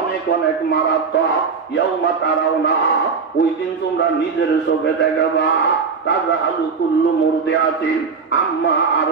অনেক অনেক মারাত্মক। ইয়াউমা তারাও না ওই দিন তোমরা নিজের চোখে দেখবা। তাজা আলু কুল্লু মুর্দে আছেন আম্মা আর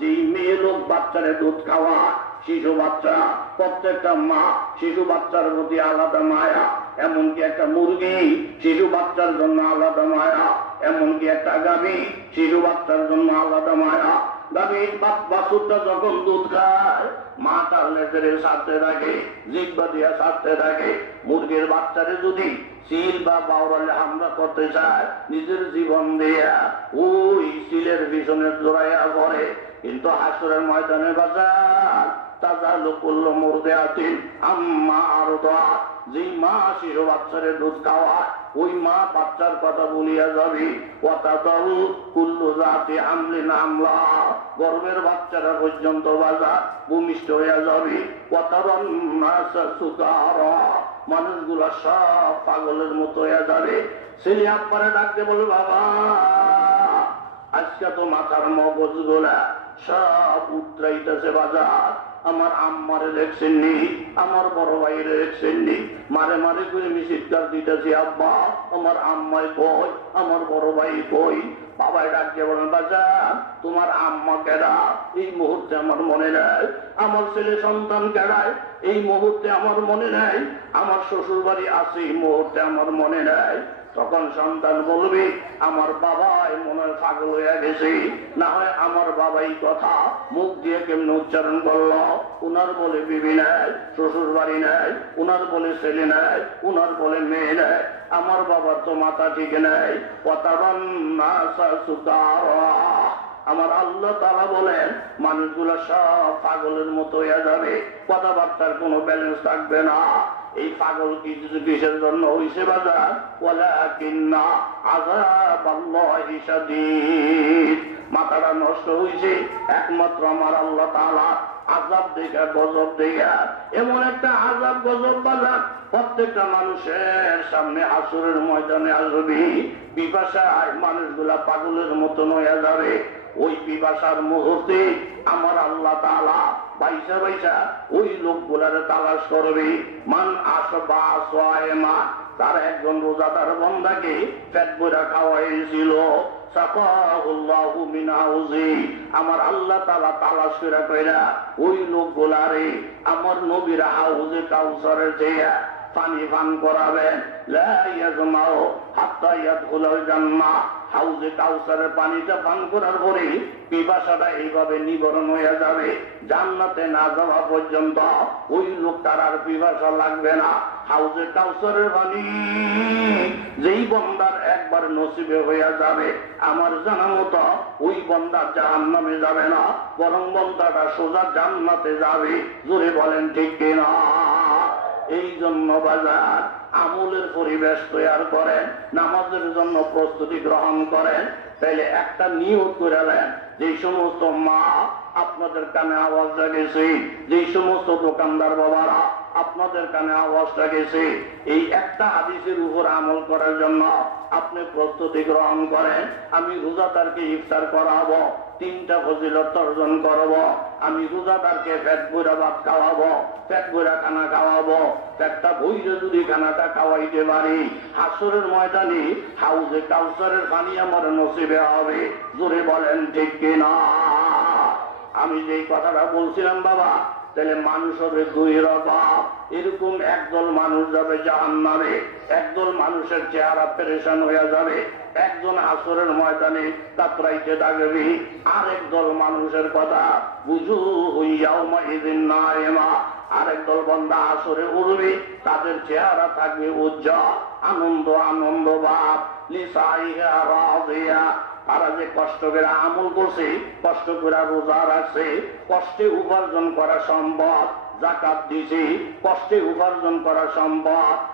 যেই মেয়ে লোক বাচ্চারে দুধ খাওয়া শিশু বাচ্চা, প্রত্যেকটা মা শিশু বাচ্চার প্রতি আলাদা মায়া। এমনকি একটা মুরগি শিশু বাচ্চার জন্য আলাদা মায়া। এমনকি একটা গাভী শিশু বাচ্চার জন্য আলাদা মায়া। যখন দুধ খায়, মা তার সারতে থাকে, জিব্বা দিয়া সারতে থাকে। মুরগির বাচ্চারে যদি সিল বা বাউরালে হামলা করতে চায়, নিজের জীবন দিয়া ওই সিলের পিছনে জোড়াইয়া করে কিন্তু হাসরের ময়দানে বাজার গর্বের বাচ্চারা পর্যন্ত বাজার ভূমিষ্ঠ হইয়া যাবে। মানুষগুলা সব পাগলের মতো হইয়া যাবে। ছেলে আব্বারে ডাকতে বলে বাবা, আজকে তো মাথার মগজ গোলা সব উত্তরাইতেছে বাজার। আমার আম্মারে দেখছেন নি আমার বড় ভাইরে দেখছেন নি মারে মারে করে আমি চিৎকার দিতেছি, আব্বা, আমার আম্মাই কই, আমার বড় ভাই কই? বাবাই ডাকতে বলেন বাজার তোমার আম্মা কেডা? এই মুহূর্তে আমার মনে নেই। আমার ছেলে সন্তান কেডায় এই মুহূর্তে আমার মনে নেই। আমার শ্বশুর বাড়ি আছে, এই মুহূর্তে আমার মনে নেই। তখন সন্তান বলবে, আমার বাবাই মনে হয় পাগল হয়ে গেছে। না হয় আমার বাবাই কথা মুখ দিয়ে কেমন উচ্চারণ করল? উনার বলে বিবি নেয় শ্বশুর বাড়ি নেয় উনার বলে ছেলে নেয় উনার বলে মেয়ে নেয় আমার বাবার তো মাথা ঠিক নেই। আমার আল্লাহ তারা বলেন, মানুষগুলো সব পাগলের মতো হয়ে যাবে। কথাবার্তার কোনো ব্যালেন্স থাকবে না। এই পাগল কি কিসের জন্য হইছে বাজার। ওলা কিন্না আজাব মাথাটা নষ্ট হইছে। একমাত্র আমার আল্লাহ তাআলা আজাব দেখা গজব দেখা এমন একটা আজাব গজব বাজার প্রত্যেকটা মানুষের সামনে আসরের ময়দানে আসবি। বিপাশায় মানুষগুলা পাগলের মতন হয়ে যাবে। ওই বিবাসার মুহূর্তে আমার আল্লাহ তালা বাইসা বাইসা, ওই লোকগুলার তালাশ করবে। মান আসবা মা, তার একজন রোজাদার বন্ধাকে পেট বইরা খাওয়াইছিল। আমার আল্লাহ তালা তালাশ করে কইরা ওই লোক লোকগুলারে আমার নবীরা হাউজে কাউসারের চেয়ে পানি পান করাবেন হাউজে কাউসারের পানিটা পান করার পিপাসাটা এইভাবে নিবরণ হয়ে যাবে। জান্নাতে না যাওয়া পর্যন্ত ওই আর পিপাসা লাগবে না। হাউজে কাউসারের পানি যেই বন্দার একবার নসিবে হইয়া যাবে। আমার জানা মতো ওই বন্দার জাহান নামে যাবে না, বরং বন্দাটা সোজা জান্নাতে যাবে। জোরে বলেন, ঠিক কিনা? এই জন্য বাজার আমলের পরিবেশ তৈয়ার করেন, নামাজের জন্য প্রস্তুতি গ্রহণ করেন। তাইলে একটা নিয়োগ করে দেন যে সমস্ত মা আপনাদের কানে আওয়াজটা গেছে যে সমস্ত দোকানদার বাবারা আপনাদের কানে আওয়াজটা গেছে এই একটা হাদিসের উপর আমল করার জন্য আপনি প্রস্তুতি গ্রহণ করেন। আমি রোজাদারকে ইফতার করাবো। তিনটা ফজিলত অর্জন করব। আমি রোজাদারকে পেট বইরা ভাত খাওয়াবো, পেট বইরা খানা খাওয়াবো। একটা বইরে যদি খানাটা খাওয়াইতে পারি, হাসরের ময়দানে হাউজে কাউসারের পানি আমার নসিবে হবে। জোরে বলেন ঠিক কিনা? আমি যেই কথাটা বলছিলাম বাবা তাহলে মানুষ হবে দুই রকম এরকম একদল মানুষ যাবে জাহান নামে একদল মানুষের চেহারা পেরেশান হয়ে যাবে। একজন আসরের ময়দানে কাতরাইতে ডাকবি আর একদল মানুষের কথা বুঝু হইয়াও মাহিদিন না এমা আরেক দল বন্ধা আসরে উঠবে তাদের চেহারা থাকবে উজ্জ্বল, আনন্দ আনন্দ ভাব। লিসাইয়া তারা যে কষ্ট করে আমল করছে, কষ্ট করে রোজা রাখছে, কষ্টে উপার্জন করা সম্ভব, জাকাত দিছে, কষ্টে উপার্জন করা সম্ভব।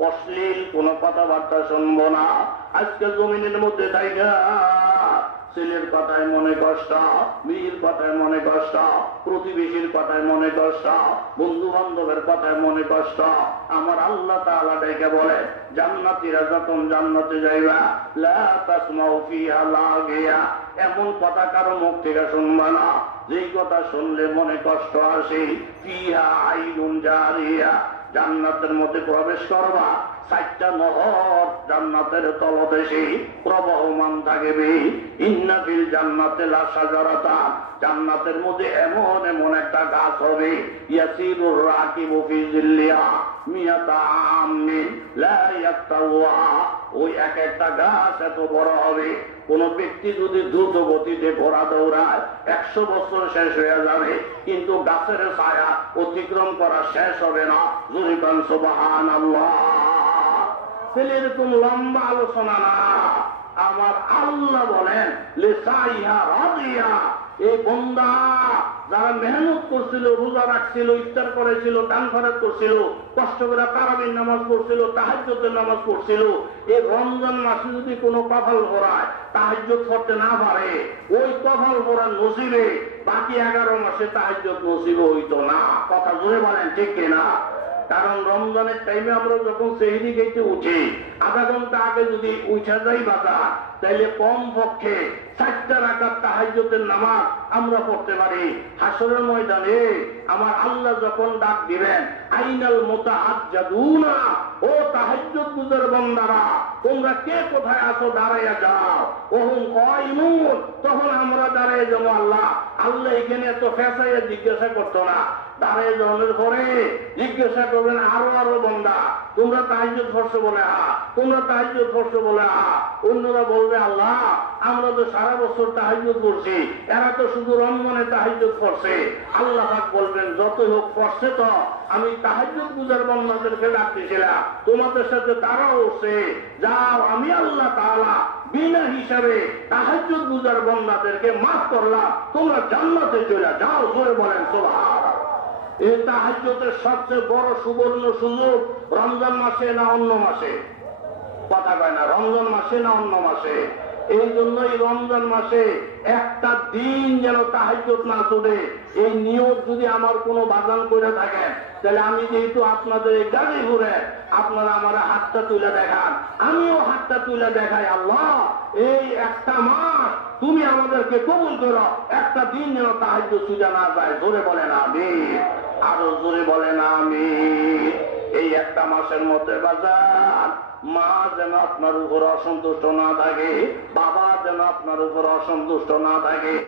অশ্লীল কোনো কথাবার্তা শুনব না। আজকে জমিনের মধ্যে জায়গা ছেলের কথায় মনে কষ্ট মেয়ের কথায় মনে কষ্ট, প্রতিবেশীর কথায় মনে কষ্ট বন্ধু বান্ধবের কথায় মনে কষ্ট। আমার আল্লাহ ডেকে বলে, জান্নাতীরা যখন জান্নাতে যাইবা লাগিয়া। এমন কথা কারও মুখ থেকে শুনবা না। যেই কথা শুনলে মনে কষ্ট আসে। ফিহা আইনুন জারিয়া। জান্নাতের মধ্যে প্রবেশ করবা চারটা নহর জান্নাতের তলদেশে প্রবহমান থাকবে। ইন্নাফিল জান্নাতে লাশা জড়াতা জান্নাতের মধ্যে এমন এমন একটা গাছ হবে, ইয়াসিরুর রাকিবু ফি জিল্লিয়া মিয়াতা আমিন লা ইয়াক্তাওয়া ওই এক একটা গাছ এত বড় হবে, কোন ব্যক্তি যদি দ্রুত গতিতে ঘোরা দৌড়ায়, একশো বছর শেষ হয়ে যাবে, কিন্তু গাছের ছায়া অতিক্রম করা শেষ হবে না। জুরিবান আল্লাহ তাহলে এরকম লম্বা আলোচনা না। আমার আল্লাহ বলেন এই বন্দা যারা মেহনত করছিল, রোজা রাখছিল, ইফতার করেছিল, দান খরচ করছিল, কষ্ট করে তারাবির নামাজ পড়ছিল তাহাজ্জতের নামাজ পড়ছিল এই রমজান মাসে যদি কোনো কপাল ভরায় তাহাজ্জত করতে না পারে, ওই কপাল ভরার নসিবে বাকি এগারো মাসে তাহাজ্জত নসিবে হইতো না। কথা জোরে বলেন, ঠিক কিনা? কারণ রমজানের টাইমে আমরা যখন সেহরি গেতে উঠি, আধা ঘণ্টা আগে যদি উঠা যাই বাধা তাইলে কম পক্ষে চারটা রাখার তাহাজ্যতের নামাজ আমরা পড়তে পারি। হাসরের ময়দানে আমার আল্লাহ যখন ডাক দিবেন, আইনাল মোতা জাদুনা ও তাহাজ্জত গুজর বন্দারা, তোমরা কে কোথায় আসো দাঁড়াইয়া যাও? ওহুম কয়মুন, তখন আমরা দাঁড়াই যাব, আল্লাহ আল্লাহ এখানে এত ফেসাইয়া জিজ্ঞাসা করতো না। পরে জিজ্ঞাসা করবেন, আরও আরও বন্দা, তোমরা তাহাজ্য ফর্স বলে হা তোমরা ফর্স বলে অন্যরা বলবে, আল্লাহ, আমরা তো সারা বছর তাহাজ্য করছি, এরা তো শুধু তাহাজ্য করছে। আল্লাহ বলবেন, যতই হোক করছে তো, আমি তাহাজ্য পূজার বন্ধাদেরকে ডাকতেছিলাম, তোমাদের সাথে তারাও উঠছে। যাও, আমি আল্লাহ তাআলা বিনা হিসাবে তাহাজ্য পূজার বন্ধাদেরকে মাফ করলাম, তোমরা জান্নাতে চলে যাও। জোরে বলেন সোভার এই তাহাজ্যতের সবচেয়ে বড় সুবর্ণ সুযোগ রমজান মাসে না অন্য মাসে? কথা কয় না, রমজান মাসে না অন্য মাসে? এই জন্যই রমজান মাসে একটা দিন যেন তাহাজ্যত না চলে। এই নিয়ত যদি আমার কোনো বাগান করে থাকেন, তাহলে আমি যেহেতু আপনাদের এই গাড়ি ঘুরে আপনারা আমার হাতটা তুলে দেখান। আমিও হাতটা তুলে দেখাই, আল্লাহ, এই একটা মাস তুমি আমাদেরকে কবুল করো। একটা দিন যেন তাহাজ্য সুজা না যায় ধরে বলে না আমি আরও জোরে বলেন আমি এই একটা মাসের মধ্যে বাজার, মা যেন আপনার উপর অসন্তুষ্ট না থাকে, বাবা যেন আপনার উপর অসন্তুষ্ট না থাকে।